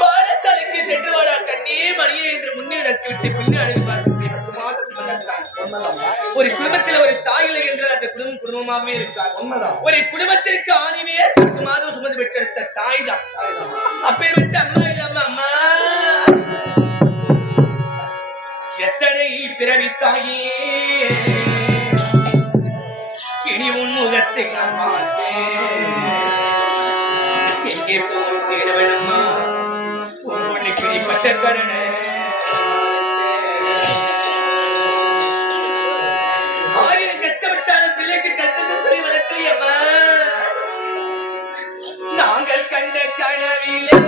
பாடசாலைக்கு சென்று வாடா கண்ணே மணியே என்று முன்னே நட்டுவிட்டு பின்னே அழைத்து பார்க்கக்கூடிய ஒரு குடும்பத்தில் ஒரு தாயில்லை என்றால் அந்த குடும்பமாகவே இருக்கார். ஒரு குடும்பத்திற்கு ஆணிவே 10 மாதம் சுமந்து பெற்றெடுத்த தாய் தான். அப்பேற்பட்ட அம்மா இல்லாம அம்மா எத்தனை பிறவி தாயே இனி உன் முகத்தை நான் பார்ப்பேன். எங்கே போகும் தேடவனம்மா உன் பொண்ணு கிடிப்பட்ட கடனை ஆயிரம் கஷ்டப்பட்டாலும் பிள்ளைக்கு கஷ்டத்தை சொல்லி வளர்க்கலையம்மா. நாங்கள் கண்ட கனவிலே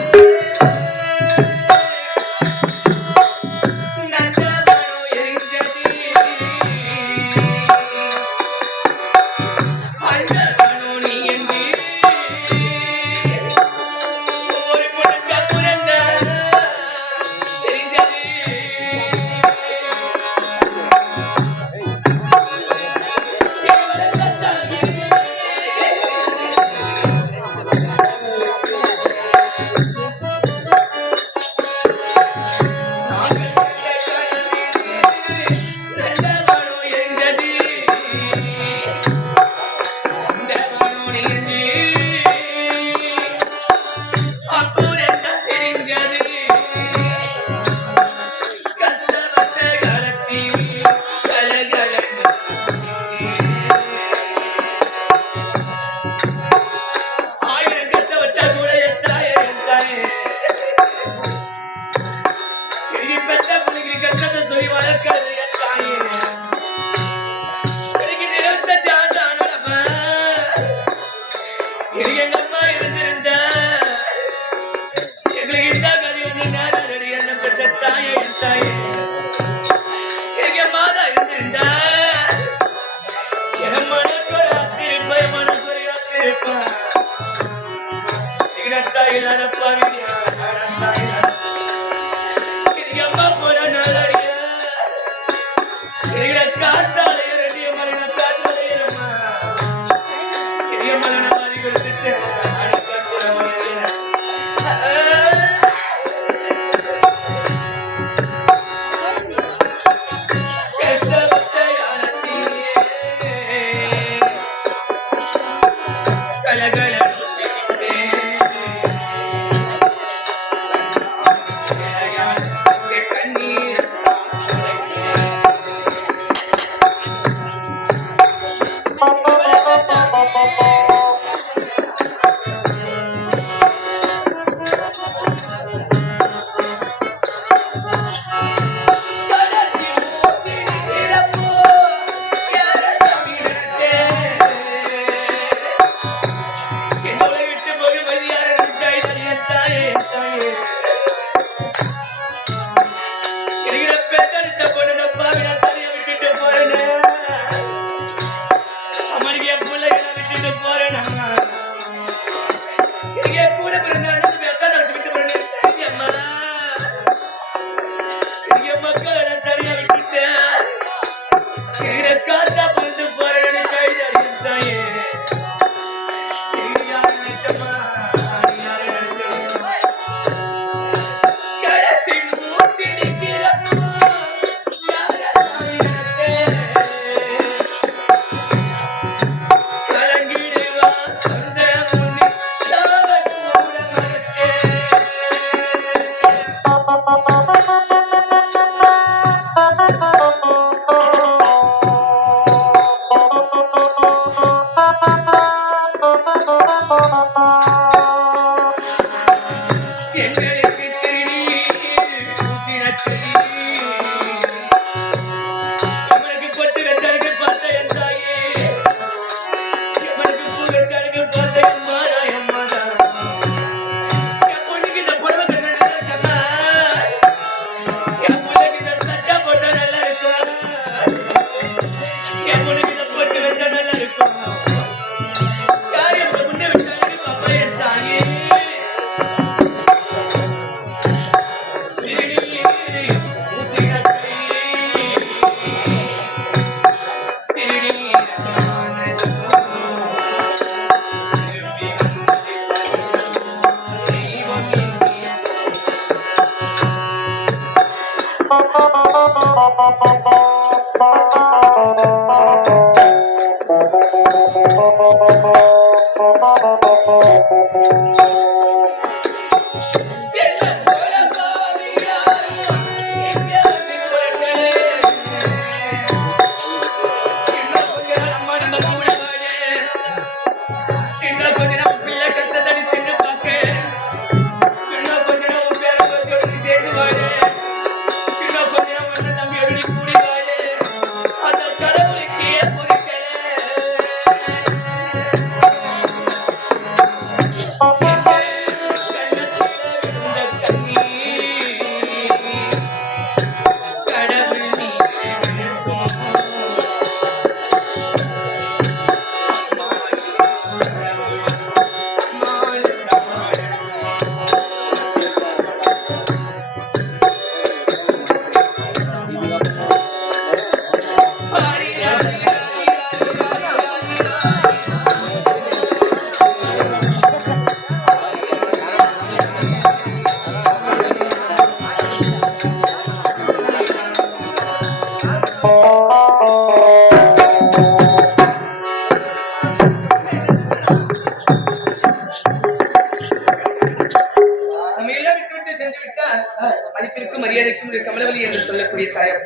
மதிப்பிற்கும் மரியாதைக்கும் கமலவல்லி என்று சொல்லக்கூடிய தாயம்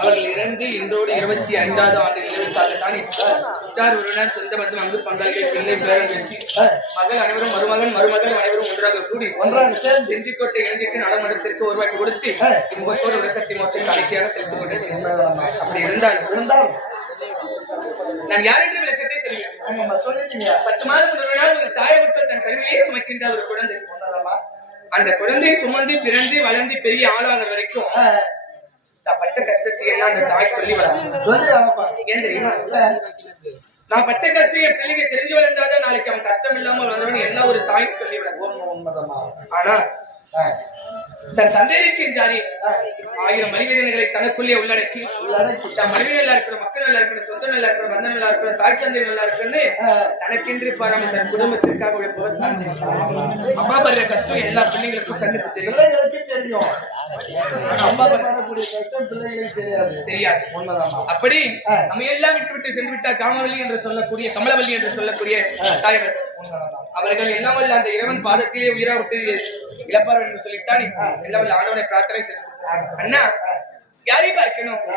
அவர்கள் இறந்து இன்றோடு 25வது ஆண்டு நிறைவுக்காக தானே உற்றார் உறவினர் சொந்த பந்தம் அங்கு பங்காளிகள் பிள்ளை பேரன் மகள் அனைவரும் மருமகள் அனைவரும் ஒன்றாக கூடி செஞ்சிக்கோட்டை இளைஞருக்கு நாடாளுமன்றத்திற்கு ஒருவாக்கி கொடுத்து இன்பத்தோடு உறக்கத்தை மோட்ச காணிக்கையாக செலுத்திக் கொண்டிருக்கிறேன். அப்படி இருந்தாலும் நான் யார் என்ற விளக்கத்தை சொல்லுவேன். 10 மாதம் ஒரு நாள் ஒரு தாயை விட்டு தன் கருவிலேயே சுமக்கின்ற ஒரு குழந்தை. அந்த குழந்தையை சுமந்து பிறந்து வளர்ந்து பெரிய ஆளாத வரைக்கும் நான் பட்ட கஷ்டத்தை எல்லாம் அந்த தாய் சொல்லி ஏன் தெரியுமா? நான் பட்ட கஷ்டம் என் பிள்ளைக்கு தெரிஞ்சு வளர்ந்தாதான் நாளைக்கு அவன் கஷ்டம் இல்லாமல் வளர்வன் எல்லாம் ஒரு தாய் சொல்லி உண்மைதான். ஆனா தன் தந்தையருக்கின்றாரே 1000 மனிதர்களை தனக்குள்ளே உள்ளடக்கி தன் மனைவி நல்லா இருக்கிற மக்கள் நல்லா இருக்கிற சொந்த நல்லா இருக்கிற பந்தம் நல்லா இருக்கிற தாய் தந்தை நல்லா இருக்குன்னு தனக்கென்று பாராம தன் குடும்பத்திற்காக உழைப்பவர் அம்மா படுற கஷ்டம் எல்லா பிள்ளைங்களுக்கும் கண்ணுக்கு தெரியும். அம்மா படக்கூடிய கஷ்டம் பிள்ளைகளுக்கு தெரியாது. அப்படி நம்ம எல்லாம் விட்டு சென்று விட்டார் காமவல்லி என்று சொல்லக்கூடிய கமலவல்லி என்று சொல்லக்கூடிய தாயவர் அவர்கள் எல்லாம் வல்ல அந்த இறைவன் பாதத்திலே உயிரா விட்டு இழப்பார்கள் என்று சொல்லித்தான் எல்லாம் வல்ல ஆண்டவனை பிரார்த்தனை செய்து அண்ணா யாரை பார்க்கணும்